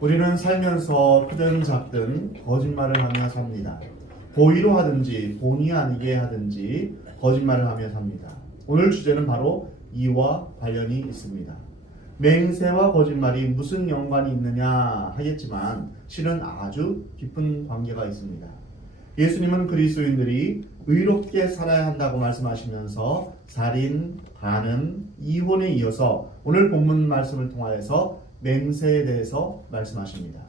우리는 살면서 크든 작든 거짓말을 하며 삽니다. 고의로 하든지 본의 아니게 하든지 거짓말을 하며 삽니다. 오늘 주제는 바로 이와 관련이 있습니다. 맹세와 거짓말이 무슨 연관이 있느냐 하겠지만 실은 아주 깊은 관계가 있습니다. 예수님은 그리스도인들이 의롭게 살아야 한다고 말씀하시면서 살인, 간음, 이혼에 이어서 오늘 본문 말씀을 통하여서 맹세에 대해서 말씀하십니다.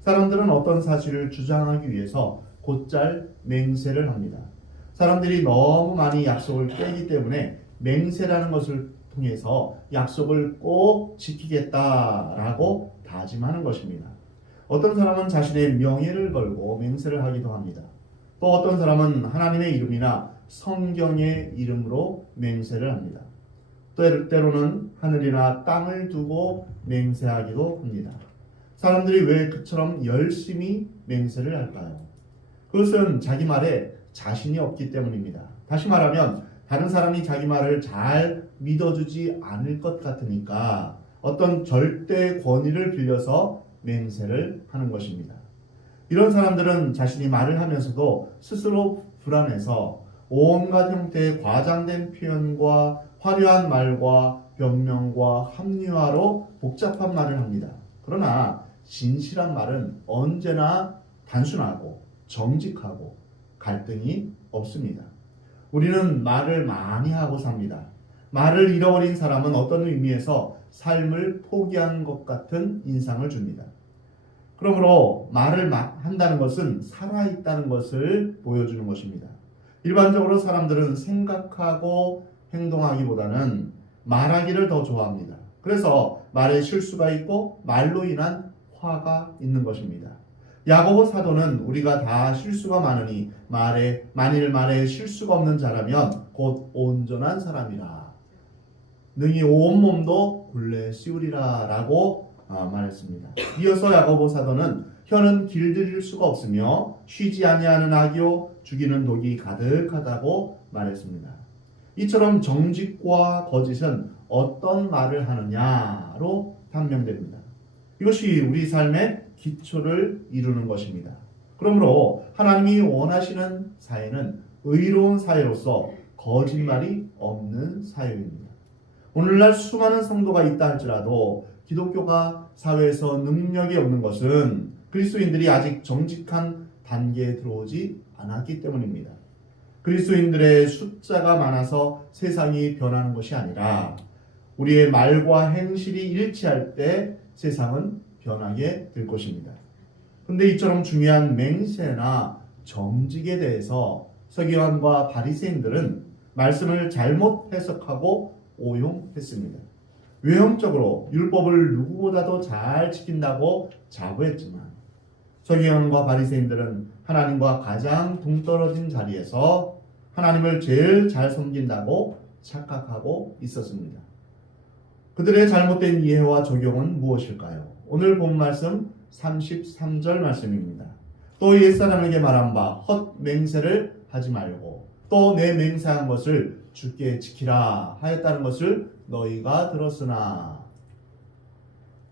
사람들은 어떤 사실을 주장하기 위해서 곧잘 맹세를 합니다. 사람들이 너무 많이 약속을 깨기 때문에 맹세라는 것을 통해서 약속을 꼭 지키겠다라고 다짐하는 것입니다. 어떤 사람은 자신의 명예를 걸고 맹세를 하기도 합니다. 또 어떤 사람은 하나님의 이름이나 성경의 이름으로 맹세를 합니다. 때로는 하늘이나 땅을 두고 맹세하기도 합니다. 사람들이 왜 그처럼 열심히 맹세를 할까요? 그것은 자기 말에 자신이 없기 때문입니다. 다시 말하면 다른 사람이 자기 말을 잘 믿어주지 않을 것 같으니까 어떤 절대 권위를 빌려서 맹세를 하는 것입니다. 이런 사람들은 자신이 말을 하면서도 스스로 불안해서 온갖 형태의 과장된 표현과 화려한 말과 변명과 합리화로 복잡한 말을 합니다. 그러나 진실한 말은 언제나 단순하고 정직하고 갈등이 없습니다. 우리는 말을 많이 하고 삽니다. 말을 잃어버린 사람은 어떤 의미에서 삶을 포기한 것 같은 인상을 줍니다. 그러므로 말을 한다는 것은 살아있다는 것을 보여주는 것입니다. 일반적으로 사람들은 생각하고 행동하기보다는 말하기를 더 좋아합니다. 그래서 말에 실수가 있고 말로 인한 화가 있는 것입니다. 야고보 사도는 우리가 다 실수가 많으니 만일 말에 실수가 없는 자라면 곧 온전한 사람이라. 능히 온몸도 굴레 씌우리라 라고 말했습니다. 이어서 야고보 사도는 혀는 길들일 수가 없으며 쉬지 아니하는 악이요 죽이는 독이 가득하다고 말했습니다. 이처럼 정직과 거짓은 어떤 말을 하느냐로 판명됩니다. 이것이 우리 삶의 기초를 이루는 것입니다. 그러므로 하나님이 원하시는 사회는 의로운 사회로서 거짓말이 없는 사회입니다. 오늘날 수많은 성도가 있다 할지라도 기독교가 사회에서 능력이 없는 것은 그리스도인들이 아직 정직한 단계에 들어오지 않았기 때문입니다. 그리스도인들의 숫자가 많아서 세상이 변하는 것이 아니라 우리의 말과 행실이 일치할 때 세상은 변하게 될 것입니다. 그런데 이처럼 중요한 맹세나 정직에 대해서 서기관과 바리새인들은 말씀을 잘못 해석하고 오용했습니다. 외형적으로 율법을 누구보다도 잘 지킨다고 자부했지만 서기관과 바리새인들은 하나님과 가장 동떨어진 자리에서 하나님을 제일 잘 섬긴다고 착각하고 있었습니다. 그들의 잘못된 이해와 적용은 무엇일까요? 오늘 본 말씀 33절 말씀입니다. 또 옛사람에게 말한 바 헛맹세를 하지 말고 또 내 맹세한 것을 주께 지키라 하였다는 것을 너희가 들었으나.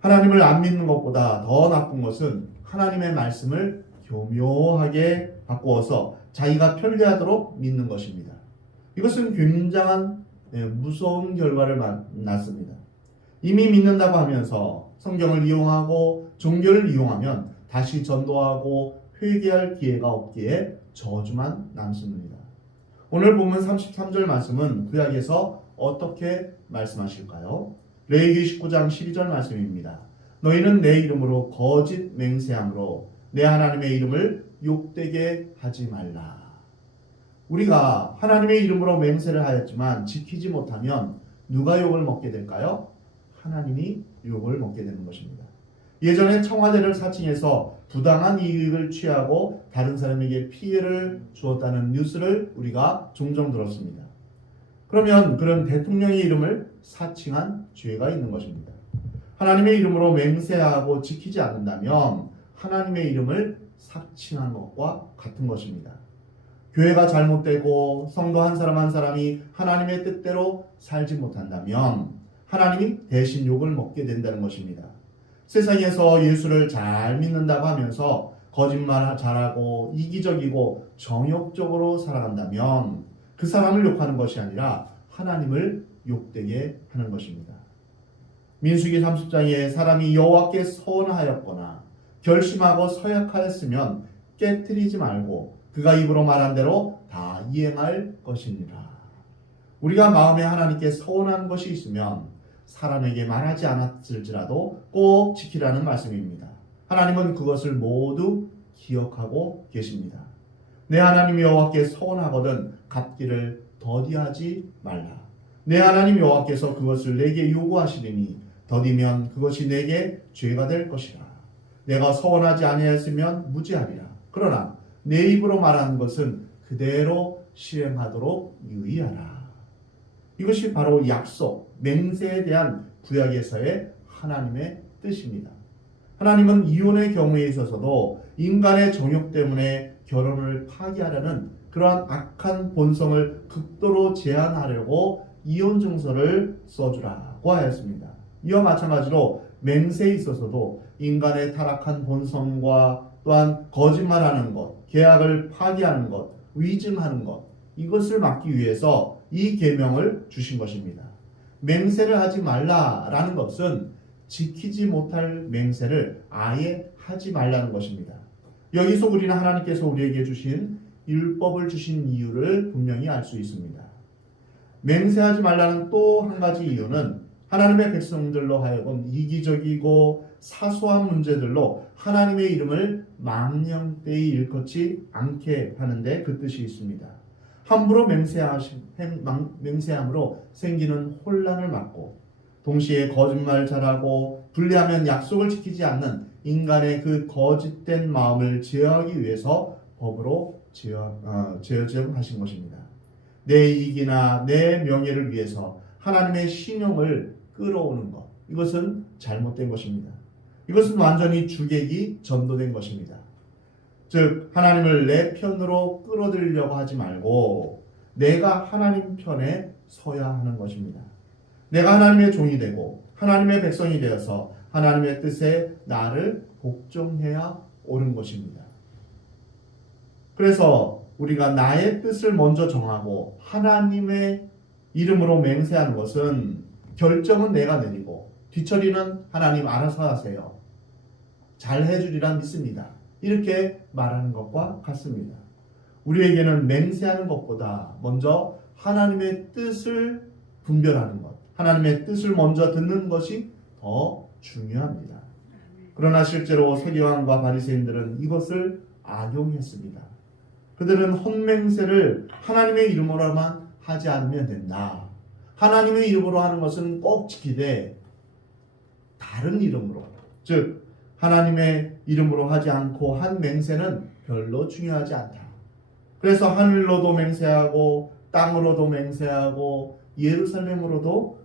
하나님을 안 믿는 것보다 더 나쁜 것은 하나님의 말씀을 교묘하게 바꾸어서 자기가 편리하도록 믿는 것입니다. 이것은 굉장한 무서운 결과를 낳습니다. 이미 믿는다고 하면서 성경을 이용하고 종교를 이용하면 다시 전도하고 회개할 기회가 없기에 저주만 남습니다. 오늘 본문 33절 말씀은 구약에서 어떻게 말씀하실까요? 레위기 19장 12절 말씀입니다. 너희는 내 이름으로 거짓 맹세함으로 내 하나님의 이름을 욕되게 하지 말라. 우리가 하나님의 이름으로 맹세를 하였지만 지키지 못하면 누가 욕을 먹게 될까요? 하나님이 욕을 먹게 되는 것입니다. 예전에 청와대를 사칭해서 부당한 이익을 취하고 다른 사람에게 피해를 주었다는 뉴스를 우리가 종종 들었습니다. 그러면 그런 대통령의 이름을 사칭한 죄가 있는 것입니다. 하나님의 이름으로 맹세하고 지키지 않는다면 하나님의 이름을 사칭한 것과 같은 것입니다. 교회가 잘못되고 성도 한 사람 한 사람이 하나님의 뜻대로 살지 못한다면 하나님이 대신 욕을 먹게 된다는 것입니다. 세상에서 예수를 잘 믿는다고 하면서 거짓말 잘하고 이기적이고 정욕적으로 살아간다면 그 사람을 욕하는 것이 아니라 하나님을 욕되게 하는 것입니다. 민수기 30장에 사람이 여호와께 서원하였거나 결심하고 서약하였으면 깨뜨리지 말고 그가 입으로 말한 대로 다 이행할 것이니라. 우리가 마음에 하나님께 서원한 것이 있으면 사람에게 말하지 않았을지라도 꼭 지키라는 말씀입니다. 하나님은 그것을 모두 기억하고 계십니다. 내 하나님 여호와께 서원하거든 갚기를 더디하지 말라. 내 하나님 여호와께서 그것을 내게 요구하시리니 더디면 그것이 내게 죄가 될 것이라. 내가 서원하지 아니하였으면 무죄하리라. 그러나 내 입으로 말하는 것은 그대로 실행하도록 유의하라. 이것이 바로 약속, 맹세에 대한 구약에서의 하나님의 뜻입니다. 하나님은 이혼의 경우에 있어서도 인간의 정욕 때문에 결혼을 파기하려는 그러한 악한 본성을 극도로 제한하려고 이혼 증서를 써주라고 하였습니다. 이와 마찬가지로 맹세에 있어서도 인간의 타락한 본성과 또한 거짓말하는 것, 계약을 파기하는 것, 위증하는 것, 이것을 막기 위해서 이 계명을 주신 것입니다. 맹세를 하지 말라라는 것은 지키지 못할 맹세를 아예 하지 말라는 것입니다. 여기서 우리는 하나님께서 우리에게 주신 율법을 주신 이유를 분명히 알 수 있습니다. 맹세하지 말라는 또 한 가지 이유는 하나님의 백성들로 하여금 이기적이고 사소한 문제들로 하나님의 이름을 망령되이 일컫지 않게 하는데 그 뜻이 있습니다. 함부로 맹세함으로 생기는 혼란을 막고 동시에 거짓말 잘하고 불리하면 약속을 지키지 않는 인간의 그 거짓된 마음을 제어하기 위해서 법으로 제어하신 것입니다. 내 이익이나 내 명예를 위해서 하나님의 신용을 끌어오는 것, 이것은 잘못된 것입니다. 이것은 완전히 주객이 전도된 것입니다. 즉 하나님을 내 편으로 끌어들이려고 하지 말고 내가 하나님 편에 서야 하는 것입니다. 내가 하나님의 종이 되고 하나님의 백성이 되어서 하나님의 뜻에 나를 복종해야 옳은 것입니다. 그래서 우리가 나의 뜻을 먼저 정하고 하나님의 이름으로 맹세하는 것은 결정은 내가 내리고 뒤처리는 하나님 알아서 하세요. 잘 해주리라 믿습니다. 이렇게 말하는 것과 같습니다. 우리에게는 맹세하는 것보다 먼저 하나님의 뜻을 분별하는 것, 하나님의 뜻을 먼저 듣는 것이 더 중요합니다. 그러나 실제로 서기관과 바리새인들은 이것을 악용했습니다. 그들은 혼맹세를 하나님의 이름으로만 하지 않으면 된다. 하나님의 이름으로 하는 것은 꼭 지키되 다른 이름으로, 즉 하나님의 이름으로 하지 않고 한 맹세는 별로 중요하지 않다. 그래서 하늘로도 맹세하고 땅으로도 맹세하고 예루살렘으로도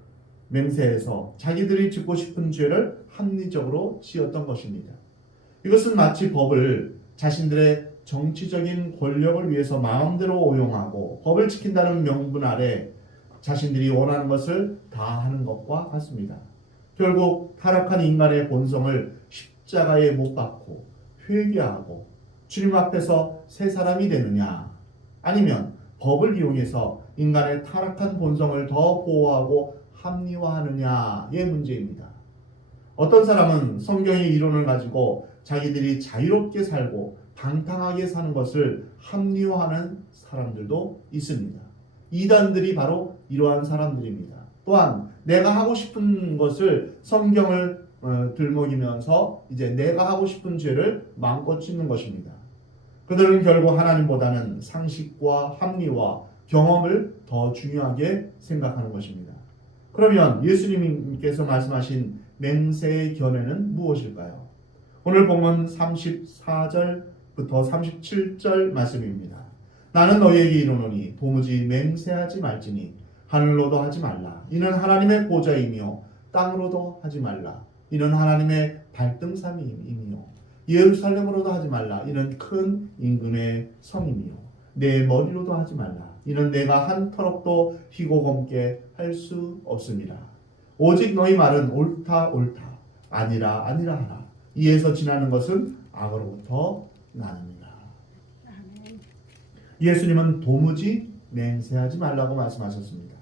맹세해서 자기들이 짓고 싶은 죄를 합리적으로 지었던 것입니다. 이것은 마치 법을 자신들의 정치적인 권력을 위해서 마음대로 오용하고 법을 지킨다는 명분 아래 자신들이 원하는 것을 다 하는 것과 같습니다. 결국 타락한 인간의 본성을 십자가에 못 박고 회개하고 주님 앞에서 새 사람이 되느냐, 아니면 법을 이용해서 인간의 타락한 본성을 더 보호하고 합리화하느냐의 문제입니다. 어떤 사람은 성경의 이론을 가지고 자기들이 자유롭게 살고 방탕하게 사는 것을 합리화하는 사람들도 있습니다. 이단들이 바로 이러한 사람들입니다. 또한 내가 하고 싶은 것을 성경을 들먹이면서 이제 내가 하고 싶은 죄를 마음껏 짓는 것입니다. 그들은 결국 하나님보다는 상식과 합리와 경험을 더 중요하게 생각하는 것입니다. 그러면 예수님께서 말씀하신 맹세의 견해는 무엇일까요? 오늘 본문 34절부터 37절 말씀입니다. 나는 너희에게 이르노니 도무지 맹세하지 말지니 하늘로도 하지 말라. 이는 하나님의 보좌이며 땅으로도 하지 말라. 이는 하나님의 발등삼이이며 예루살렘으로도 하지 말라. 이는 큰 임금의 성이며 내 머리로도 하지 말라. 이는 내가 한 터럭도 희고 검게 할 수 없습니다. 오직 너희 말은 옳다 옳다 아니라 아니라 하라. 이에서 지나는 것은 악으로부터 나느니라. 예수님은 도무지 맹세하지 말라고 말씀하셨습니다.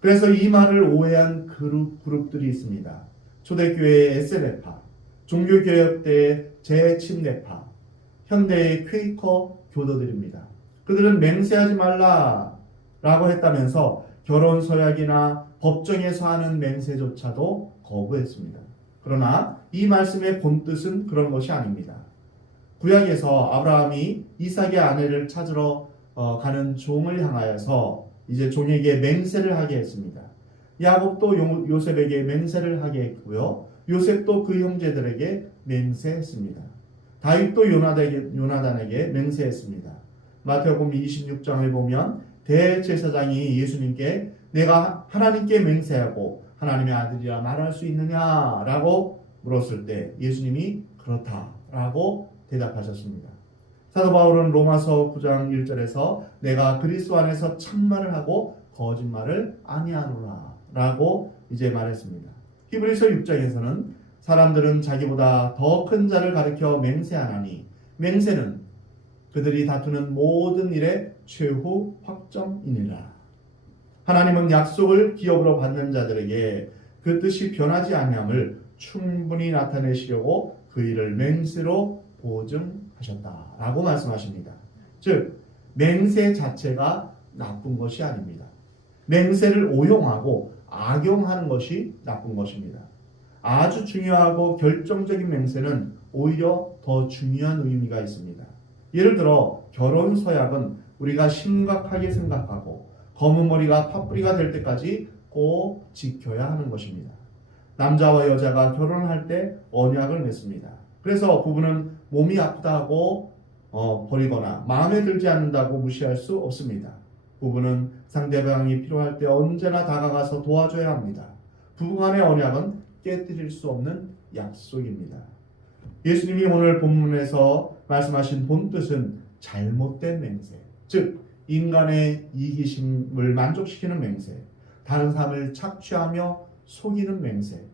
그래서 이 말을 오해한 그룹들이 있습니다. 초대교회의 SNF파, 종교개혁대의 재침례파, 현대의 퀘이커 교도들입니다. 그들은 맹세하지 말라라고 했다면서 결혼 서약이나 법정에서 하는 맹세조차도 거부했습니다. 그러나 이 말씀의 본뜻은 그런 것이 아닙니다. 구약에서 아브라함이 이삭의 아내를 찾으러 가는 종을 향하여서 이제 종에게 맹세를 하게 했습니다. 야곱도 요셉에게 맹세를 하게 했고요. 요셉도 그 형제들에게 맹세했습니다. 다윗도 요나단에게 맹세했습니다. 마태복음 26장을 보면 대제사장이 예수님께 내가 하나님께 맹세하고 하나님의 아들이라 말할 수 있느냐라고 물었을 때 예수님이 그렇다라고 대답하셨습니다. 사도 바울은 로마서 9장 1절에서 내가 그리스도 안에서 참말을 하고 거짓말을 아니하노라 라고 이제 말했습니다. 히브리서 6장에서는 사람들은 자기보다 더 큰 자를 가리켜 맹세하나니 맹세는 그들이 다투는 모든 일의 최후 확정이니라. 하나님은 약속을 기업으로 받는 자들에게 그 뜻이 변하지 아니함을 충분히 나타내시려고 그 일을 맹세로 보증하셨다라고 말씀하십니다. 즉 맹세 자체가 나쁜 것이 아닙니다. 맹세를 오용하고 악용하는 것이 나쁜 것입니다. 아주 중요하고 결정적인 맹세는 오히려 더 중요한 의미가 있습니다. 예를 들어 결혼 서약은 우리가 심각하게 생각하고 검은 머리가 팥뿌리가 될 때까지 꼭 지켜야 하는 것입니다. 남자와 여자가 결혼할 때 언약을 맺습니다. 그래서 부부는 몸이 아프다 하고 버리거나 마음에 들지 않는다고 무시할 수 없습니다. 부부는 상대방이 필요할 때 언제나 다가가서 도와줘야 합니다. 부부간의 언약은 깨뜨릴 수 없는 약속입니다. 예수님이 오늘 본문에서 말씀하신 본뜻은 잘못된 맹세, 즉 인간의 이기심을 만족시키는 맹세, 다른 사람을 착취하며 속이는 맹세,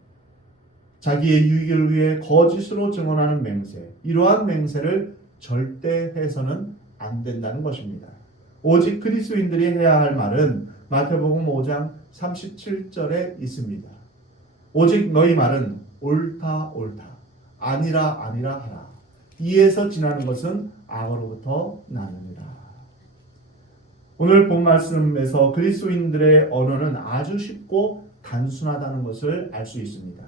자기의 유익을 위해 거짓으로 증언하는 맹세, 이러한 맹세를 절대 해서는 안 된다는 것입니다. 오직 그리스도인들이 해야 할 말은 마태복음 5장 37절에 있습니다. 오직 너희 말은 옳다 옳다 아니라 아니라 하라. 이에서 지나는 것은 악으로부터 나느니라. 오늘 본 말씀에서 그리스도인들의 언어는 아주 쉽고 단순하다는 것을 알 수 있습니다.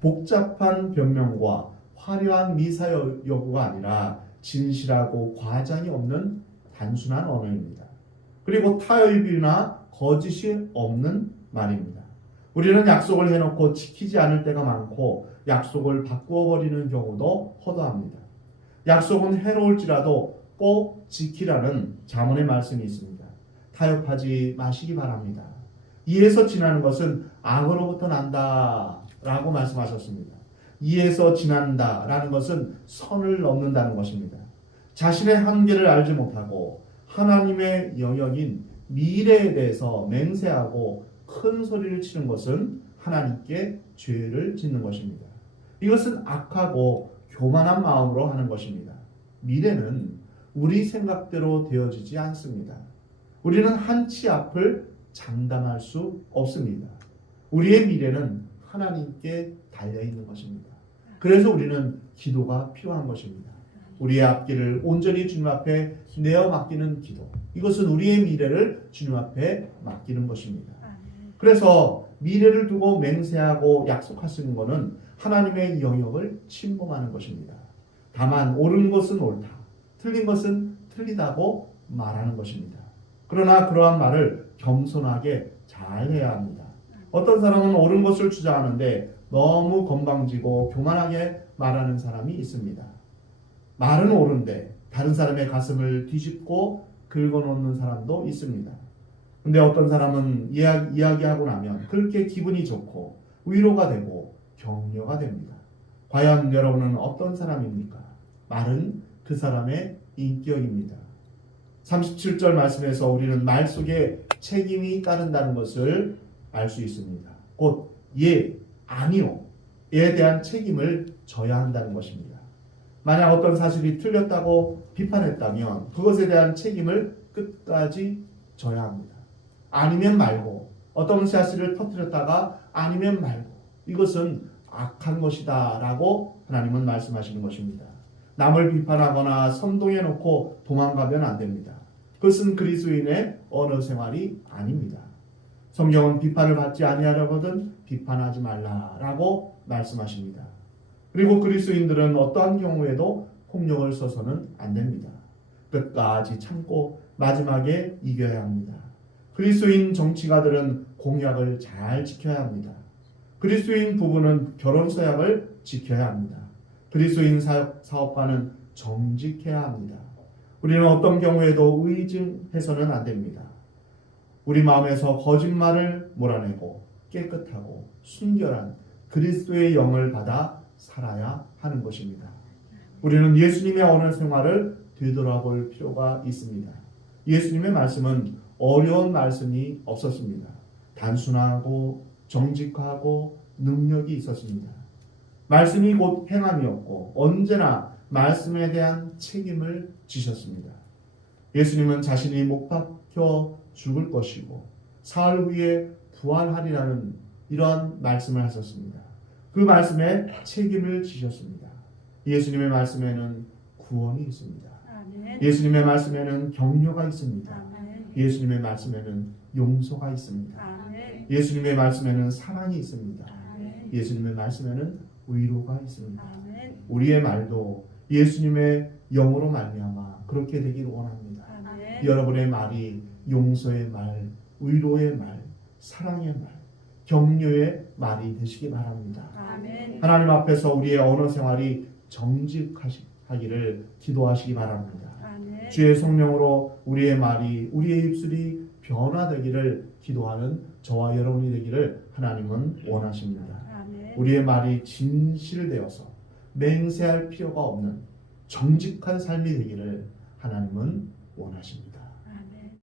복잡한 변명과 화려한 미사 여구가 아니라 진실하고 과장이 없는 단순한 언어입니다. 그리고 타협이나 거짓이 없는 말입니다. 우리는 약속을 해놓고 지키지 않을 때가 많고 약속을 바꾸어 버리는 경우도 허다합니다. 약속은 해로울지라도 꼭 지키라는 잠언의 말씀이 있습니다. 타협하지 마시기 바랍니다. 이에서 지나는 것은 악으로부터 난다 라고 말씀하셨습니다. 이에서 지난다 라는 것은 선을 넘는다는 것입니다. 자신의 한계를 알지 못하고 하나님의 영역인 미래에 대해서 맹세하고 큰 소리를 치는 것은 하나님께 죄를 짓는 것입니다. 이것은 악하고 교만한 마음으로 하는 것입니다. 미래는 우리 생각대로 되어지지 않습니다. 우리는 한치 앞을 장담할 수 없습니다. 우리의 미래는 하나님께 달려있는 것입니다. 그래서 우리는 기도가 필요한 것입니다. 우리의 앞길을 온전히 주님 앞에 내어 맡기는 기도. 이것은 우리의 미래를 주님 앞에 맡기는 것입니다. 그래서 미래를 두고 맹세하고 약속하시는 것은 하나님의 영역을 침범하는 것입니다. 다만 옳은 것은 옳다, 틀린 것은 틀리다고 말하는 것입니다. 그러나 그러한 말을 겸손하게 잘 해야 합니다. 어떤 사람은 옳은 것을 주장하는데 너무 건방지고 교만하게 말하는 사람이 있습니다. 말은 옳은데 다른 사람의 가슴을 뒤집고 긁어놓는 사람도 있습니다. 근데 어떤 사람은 이야기하고 나면 그렇게 기분이 좋고 위로가 되고 격려가 됩니다. 과연 여러분은 어떤 사람입니까? 말은 그 사람의 인격입니다. 37절 말씀에서 우리는 말 속에 책임이 따른다는 것을 알 수 있습니다. 곧 예, 아니요, 대한 책임을 져야 한다는 것입니다. 만약 어떤 사실이 틀렸다고 비판했다면 그것에 대한 책임을 끝까지 져야 합니다. 아니면 말고, 어떤 사실을 터뜨렸다가 아니면 말고, 이것은 악한 것이다 라고 하나님은 말씀하시는 것입니다. 남을 비판하거나 선동해 놓고 도망가면 안 됩니다. 그것은 그리스도인의 언어 생활이 아닙니다. 성경은 비판을 받지 아니하려거든 비판하지 말라라고 말씀하십니다. 그리고 그리스도인들은 어떠한 경우에도 폭력을 써서는 안 됩니다. 끝까지 참고 마지막에 이겨야 합니다. 그리스도인 정치가들은 공약을 잘 지켜야 합니다. 그리스도인 부부는 결혼 서약을 지켜야 합니다. 그리스도인 사업가는 정직해야 합니다. 우리는 어떤 경우에도 의증해서는 안 됩니다. 우리 마음에서 거짓말을 몰아내고 깨끗하고 순결한 그리스도의 영을 받아 살아야 하는 것입니다. 우리는 예수님의 언어 생활을 되돌아볼 필요가 있습니다. 예수님의 말씀은 어려운 말씀이 없었습니다. 단순하고 정직하고 능력이 있었습니다. 말씀이 곧 행함이었고 언제나 말씀에 대한 책임을 지셨습니다. 예수님은 자신이 못 박혀 죽을 것이고 사흘 후에 부활하리라는 이러한 말씀을 하셨습니다. 그 말씀에 책임을 지셨습니다. 예수님의 말씀에는 구원이 있습니다. 아멘. 예수님의 말씀에는 격려가 있습니다. 아멘. 예수님의 말씀에는 용서가 있습니다. 아멘. 예수님의 말씀에는 사랑이 있습니다. 아멘. 예수님의 말씀에는 위로가 있습니다. 아멘. 우리의 말도 예수님의 영으로 말미암아 그렇게 되기를 원합니다. 아멘. 여러분의 말이 용서의 말, 위로의 말, 사랑의 말, 격려의 말이 되시기 바랍니다. 아멘. 하나님 앞에서 우리의 언어 생활이 정직하기를 기도하시기 바랍니다. 아멘. 주의 성령으로 우리의 말이, 우리의 입술이 변화되기를 기도하는 저와 여러분이 되기를 하나님은 원하십니다. 아멘. 우리의 말이 진실되어서 맹세할 필요가 없는 정직한 삶이 되기를 하나님은 원하십니다.